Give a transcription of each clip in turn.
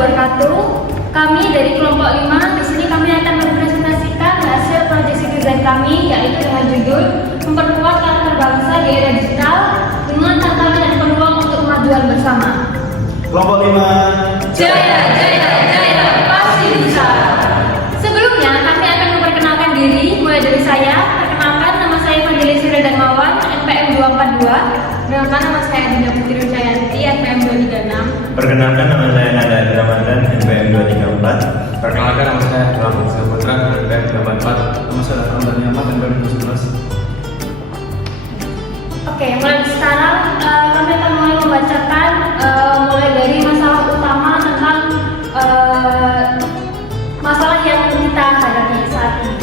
wabarakatuh. Kami dari kelompok 5 di sini kami akan mempresentasikan hasil proyeksi desain kami, yaitu dengan judul memperkuat karakter bangsa di era digital dengan tantangan dan peluang untuk kemajuan bersama. Kelompok 5 Jaya, jaya, jaya, pasti bisa. Sebelumnya kami akan memperkenalkan diri, mulai dari saya. Perkenalkan, nama saya Evangelis Surya Darmawan, NPM 242. Perkenalkan, nama saya Dinda Putri Wijayanti, NPM 236. Perkenalkan, nama saya Nada Ramadan, NPM 234. Perkenalkan, nama saya Rahmat Saputra, NPM 84. Nama saya Ahmad Nyamat, NPM 11. Oke, mulai sekarang kami akan mulai membacakan mulai dari masalah utama tentang masalah yang kita hadapi saat ini.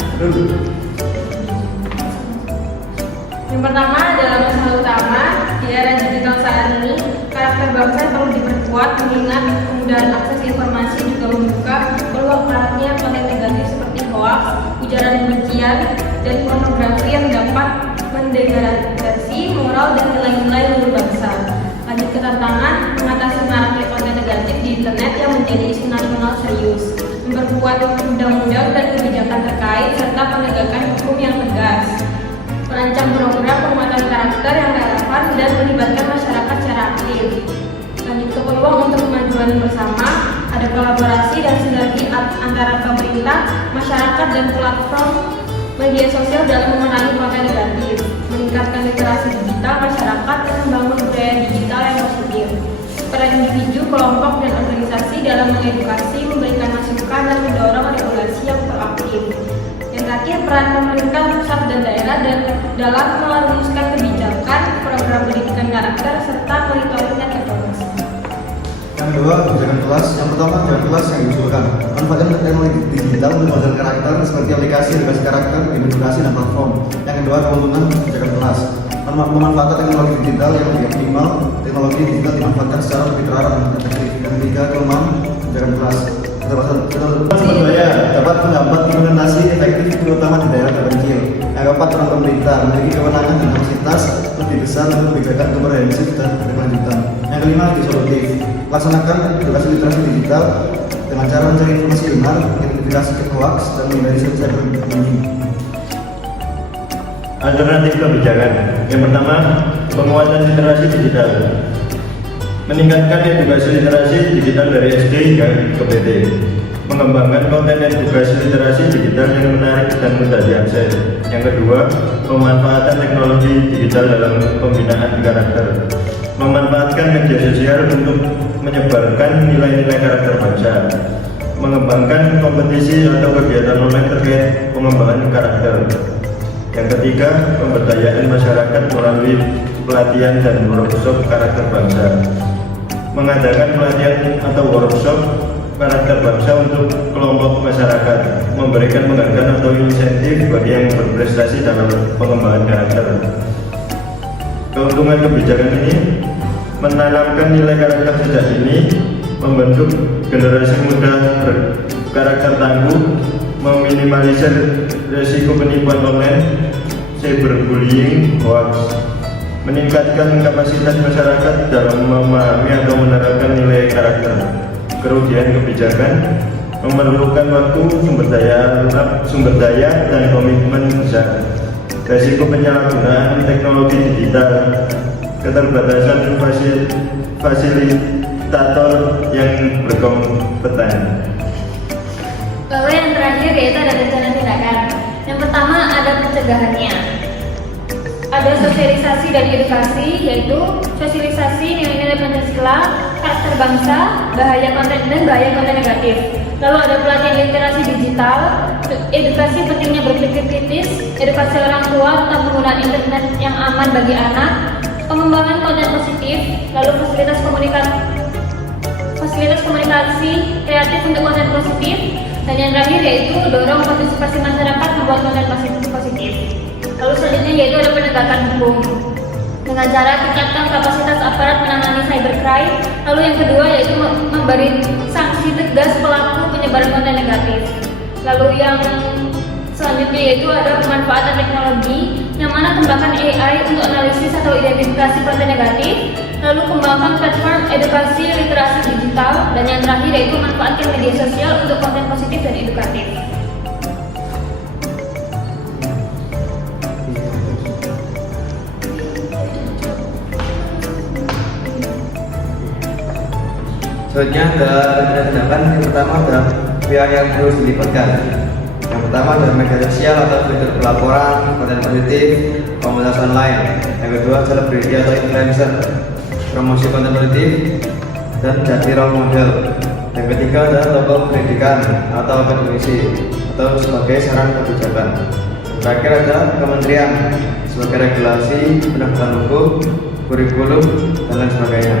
Yang pertama adalah masalah utama di era digital saat ini. Karakter bangsa perlu diperkuat mengingat kemudahan akses informasi juga membuka peluang maraknya konten negatif seperti hoax, ujaran kebencian, dan pornografi yang dapat mendegradasi moral dan nilai-nilai luhur bangsa. Lanjut ke tantangan mengatasi maraknya konten negatif di internet yang menjadi isu nasional serius, memperkuat undang-undang dan kebijakan terkait serta penegakan hukum yang tegas, merancang program penguatan karakter yang relevan dan melibatkan masyarakat secara aktif. Lanjut ke peluang untuk kemajuan bersama, ada kolaborasi dan sinergi antara pemerintah, masyarakat, dan platform media sosial dalam memerangi konten negatif, meningkatkan literasi digital masyarakat, dan membangun budaya digital yang positif. Peran individu, kelompok, dan organisasi dalam mengedukasi, memberikan masukan, dan mendorong regulasi yang proaktif. Yang terakhir, peran pemerintah pusat dan daerah dalam merumuskan kebijakan, program pendidikan karakter, serta monitoring dan evaluasi. Yang kedua, kebijakan kelas. Yang pertama, kebijakan kelas yang diusulkan manfaatkan teknologi digital untuk menghasilkan karakter seperti aplikasi edukasi karakter, edukasi, dan platform. Yang kedua, keuntungan kebijakan kelas memanfaatkan teknologi digital yang lebih optimal. Teknologi digital dimanfaatkan secara lebih terarah dan efektif. Yang ketiga, kelemahan kebijakan kelas sumber daya dapat menghambat implementasi efektif terutama di daerah terpencil. Yang keempat, peran pemerintah memiliki kewenangan dan kapasitas lebih besar untuk kebijakan komprehensif dan berkelanjutan. Yang kelima, disolutif laksanakan edukasi literasi digital dengan cara mencari informasi benar, identifikasi hoax, dan menghindari cyberbullying. Alternatif kebijakan. Yang pertama, penguatan literasi digital. Meningkatkan edukasi literasi digital dari SD hingga ke PT. Mengembangkan konten edukasi literasi digital yang menarik dan mudah diakses. Yang kedua, pemanfaatan teknologi digital dalam pembinaan karakter. Memanfaatkan media sosial untuk menyebarkan nilai-nilai karakter bangsa. Mengembangkan kompetisi atau kegiatan online terkait pengembangan karakter. Yang ketiga, pemberdayaan masyarakat melalui pelatihan dan workshop karakter bangsa. Mengadakan pelatihan atau workshop karakter bangsa untuk kelompok masyarakat, memberikan penghargaan atau insentif bagi yang berprestasi dalam pengembangan karakter. Keuntungan kebijakan ini menanamkan nilai karakter sejak dini, membentuk generasi muda berkarakter tangguh, meminimalisir risiko penipuan online, cyberbullying, hoax, meningkatkan kapasitas masyarakat dalam memahami atau menerapkan nilai karakter. Kerugian kebijakan memerlukan waktu, sumber daya dan komitmen besar. Risiko penyalahgunaan teknologi digital, keterbatasan fasilitator yang berkompeten. Lalu yang terakhir yaitu ada rencana tindakan. Yang pertama ada pencegahannya. Ada sosialisasi dan edukasi, yaitu sosialisasi nilai-nilai Pancasila, karakter bangsa, bahaya konten dan bahaya konten negatif. Lalu ada pelatihan literasi digital, edukasi pentingnya berpikir kritis, edukasi orang tua tentang penggunaan internet yang aman bagi anak, pengembangan konten positif, lalu fasilitas komunikasi kreatif untuk konten positif, dan yang terakhir yaitu dorong partisipasi masyarakat membuat konten positif. Lalu selanjutnya yaitu ada penegakan hukum dengan cara tingkatkan kapasitas aparat menangani cybercrime. Lalu yang kedua yaitu memberi sanksi tegas pelaku penyebaran konten negatif. Lalu yang selanjutnya yaitu ada pemanfaatan teknologi, yang mana kembangkan AI untuk analisis atau identifikasi konten negatif. Lalu kembangkan platform edukasi literasi digital, dan yang yang terakhir yaitu manfaatkan media sosial untuk konten positif dan edukatif. Selanjutnya adalah tindakan yang pertama adalah pihak yang harus dilibatkan. Yang pertama adalah media sosial atau fitur pelaporan, konten positif, komunitas online. Yang kedua selebriti atau influencer, promosi konten positif, dan jadi role model. Yang ketiga adalah tokoh pendidikan atau akademisi atau sebagai saran kebijakan. Terakhir ada kementerian sebagai regulasi, penegakan hukum, kurikulum, dan lain sebagainya.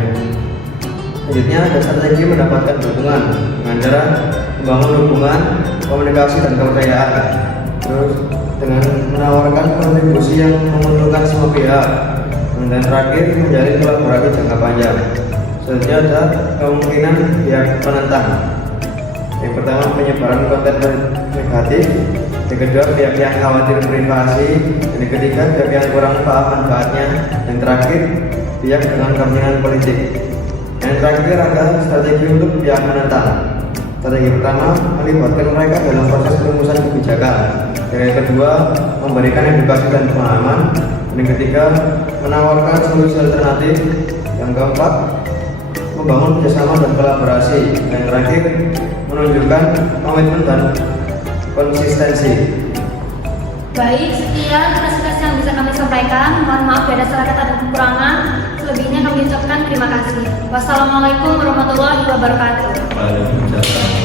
Selanjutnya ada strategi mendapatkan dukungan dengan cara membangun hubungan, komunikasi, dan kepercayaan. Terus dengan menawarkan kontribusi yang menguntungkan semua pihak. Dan terakhir menjalin kolaborasi jangka panjang. Selanjutnya ada kemungkinan pihak penentang. Yang pertama penyebaran konten negatif. Yang kedua pihak yang khawatir privasi. Dan yang ketiga pihak yang kurang paham manfaatnya. Dan terakhir pihak dengan kepentingan politik. Yang terakhir ada strategi untuk pihak menentang. Strategi pertama melibatkan mereka dalam proses perumusan kebijakan. Yang kedua memberikan edukasi dan pemahaman. Yang ketiga menawarkan solusi alternatif. Yang keempat membangun kerjasama dan kolaborasi. Yang terakhir menunjukkan komitmen dan konsistensi. Baik, sekian presentasi yang bisa kami sampaikan. Mohon maaf bila ada salah kata dan kekurangan. Selebihnya kami ucapkan terima kasih. Wassalamualaikum warahmatullahi wabarakatuh. Waalaikumsalam.